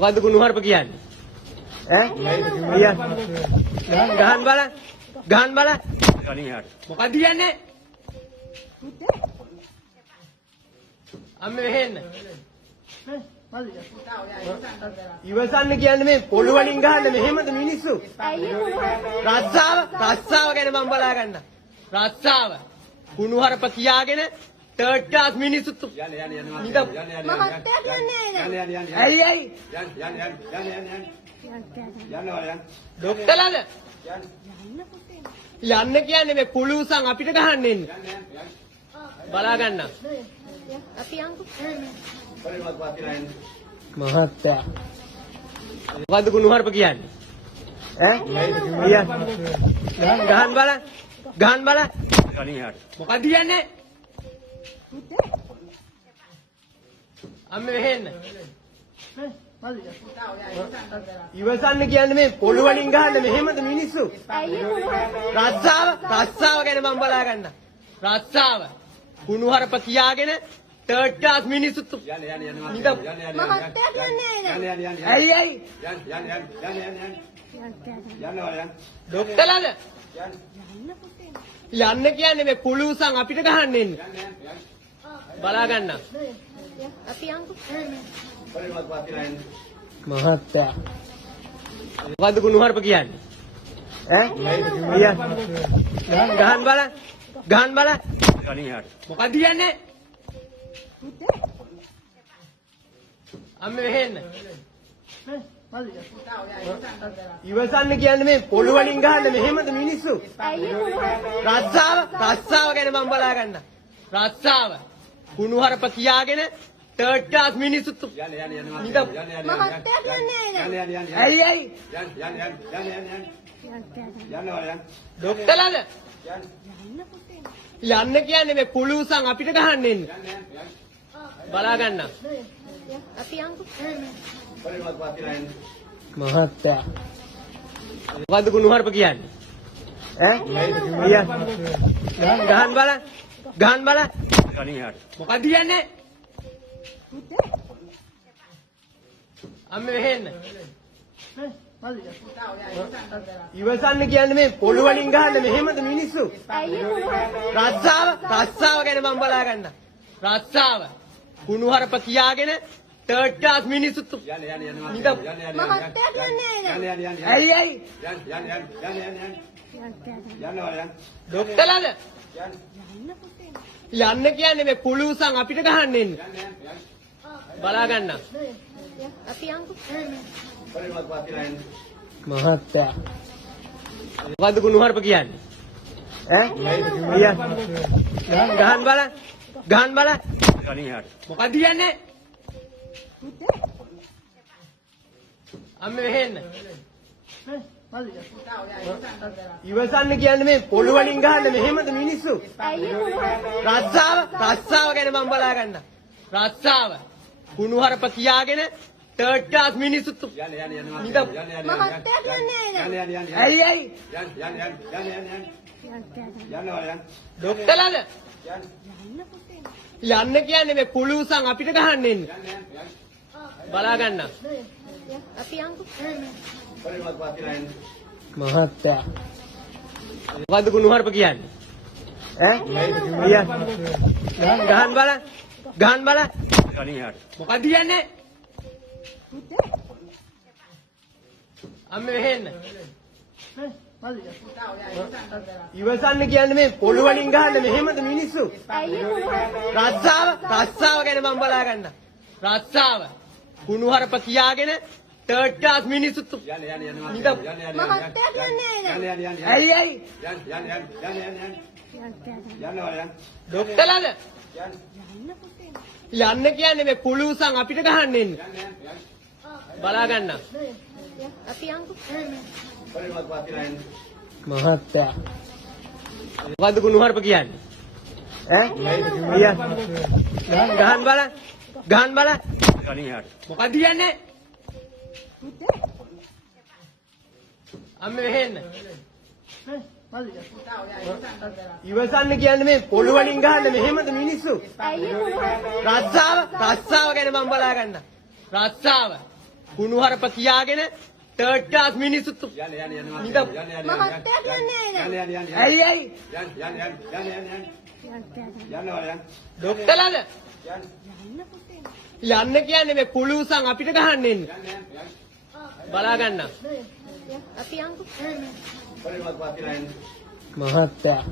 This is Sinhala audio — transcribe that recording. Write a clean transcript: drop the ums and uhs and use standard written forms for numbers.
මොකද්ද කුණුහරුප කියන්නේ? ඈ? ගහන් බලන්න. ගහන් බලන්න. කලින් එහාට. මොකද්ද කියන්නේ? අම්මේ මෙහෙන්න. ඉවසන්න කියන්නේ මේ පොළු වලින් ගහන්න මෙහෙමද මිනිස්සු? රස්සාව ගැන මම බලා ගන්න. රස්සාව. කුණුහරුප කියාගෙන තර්ඩ් ක්ලාස් මිනිස්සු ඇයි ඩොක්ටර්ලාද යන්න කියන්නේ මේ කුළුසන් අපිට ගහන්න එන්නේ බලා ගන්න මහත්තයා මොකද්ද කුණුහරුප කියන්නේ ගහන් බලන්න කලින් එහාට මොකද්ද කියන්නේ අම්මේ මෙහෙන්න. ඉවසන්න කියන්නේ මේ පොළු වලින් ගහන්න මෙහෙමද මිනිස්සු? රස්සාව ගැන මම බලා ගන්න. රස්සාව. කුණුහරුප කියාගෙන තර්ඩ් ක්ලාස් මිනිස්සු ඇයි ඩොක්ටර්ලාද යන්න කියන්නේ මේ කුළුසන් අපිට ගහන්න එන්නේ බලා ගන්න මහත්තයා මොකද්ද කුණුහරුප කියන්නේ ගහන් බලන්න කලින් එහාට මොකද්ද කියන්නේ අම්මේ මෙහෙන්න ඉවසන්න කියන්නේ මේ පොළු වලින් ගහන්න මෙහෙමද මිනිස්සු රස්සාව ගැන මම බලා ගන්න රස්සාව කුණුහරුප කියාගෙන තර්ඩ් ක්ලාස් මිනිස්සු ඇයි ඩොක්ටර්ලාද යන්න කියන්නේ මේ කුළුසන් අපිට ගහන්න එන්නේ බලා ගන්න මහත්තයා මොකද්ද කුණුහරුප කියන්නේ ගහන් බලන්න කලින් එහාට මොකද්ද කියන්නේ අම්මේ මෙහෙන්න ඉවසන්න කියන්නේ මේ පොළු වලින් ගහන්න මෙහෙමද මිනිස්සු රස්සාව ගැන මම බලා ගන්න රස්සාව කුණුහරුප කියාගෙන තර්ඩ් ක්ලාස් මිනිස්සු ඇයි ඩොක්ටර්ලාද යන්න කියන්නේ මේ කුළුසන් අපිට ගහන්න එන්නේ බලා ගන්න මහත්තයා මොකද්ද කුණුහරුප කියන්නේ ගහන් බලන්න කලින් එහාට මොකද්ද කියන්නේ අම්මේ මෙහෙන්න ඉවසන්න කියන්නේ මේ පොළු වලින් ගහන්න මෙහෙමද මිනිස්සු රස්සාව ගැන මම බලා ගන්න රස්සාව කුණුහරුප කියාගෙන තර්ඩ් ක්ලාස් මිනිස්සු ඇයි ඩොක්ටර්ලාද යන්න කියන්නේ මේ කුළුසන් අපිට ගහන්න එන්නේ බලා ගන්න මහත්තයා මොකද්ද කුණුහරුප කියන්නේ ගහන් බලන්න කලින් එහාට මොකද්ද කියන්නේ අම්මේ මෙහෙන්න ඉවසන්න කියන්නේ මේ පොළු වලින් ගහන්න මෙහෙමද මිනිස්සු රස්සාව ගැන මම බලා ගන්න රස්සාව කුණුහරුප කියාගෙන තර්ඩ් ක්ලාස් මිනිස්සු ඇයි ඩොක්ටර්ලාද යන්න කියන්නේ මේ කුළුසන් අපිට ගහන්න එන්නේ බලා ගන්න මහත්තයා මොකද්ද කුණුහරුප කියන්නේ ගහන් බලන්න කලින් එහාට මොකද්ද කියන්නේ අම්මේ මෙහෙන්න ඉවසන්න කියන්නේ මේ පොළු වලින් ගහන්න මෙහෙමද මිනිස්සු රස්සාව ගැන මම බලා ගන්න රස්සාව කුණුහරුප කියාගෙන තර්ඩ් ක්ලාස් මිනිස්සුත් නිකම් මහත්තයා කියන්නේ ඇයි ඇයි ඩොක්ටර්ලාද යන්න කියන්නේ මේ කුළුසන් අපිට ගහන්න එන්නේ බලා ගන්න අපි යන්කෝ මහත්තයා